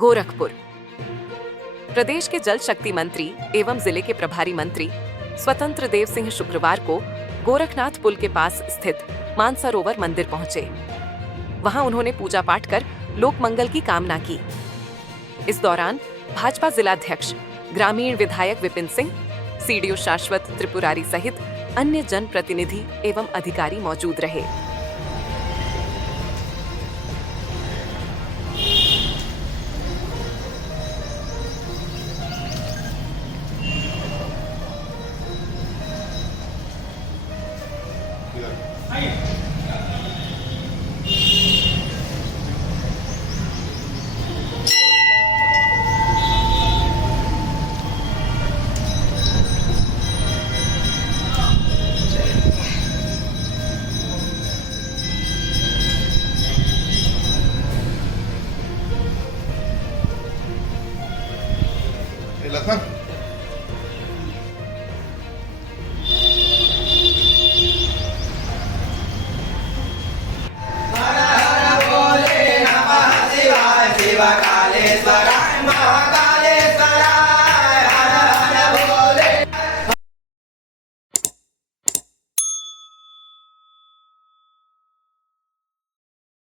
गोरखपुर। प्रदेश के जल शक्ति मंत्री एवं जिले के प्रभारी मंत्री स्वतंत्र देव सिंह शुक्रवार को गोरखनाथ पुल के पास स्थित मानसरोवर मंदिर पहुंचे। वहां उन्होंने पूजा पाठ कर लोक मंगल की कामना की। इस दौरान भाजपा जिलाध्यक्ष ग्रामीण विधायक विपिन सिंह, सीडीओ शाश्वत त्रिपुरारी सहित अन्य जनप्रतिनिधि एवं अधिकारी मौजूद रहे। लखन हर हर बोले नमः शिवाय शिव कालेश्वराय महाकाल।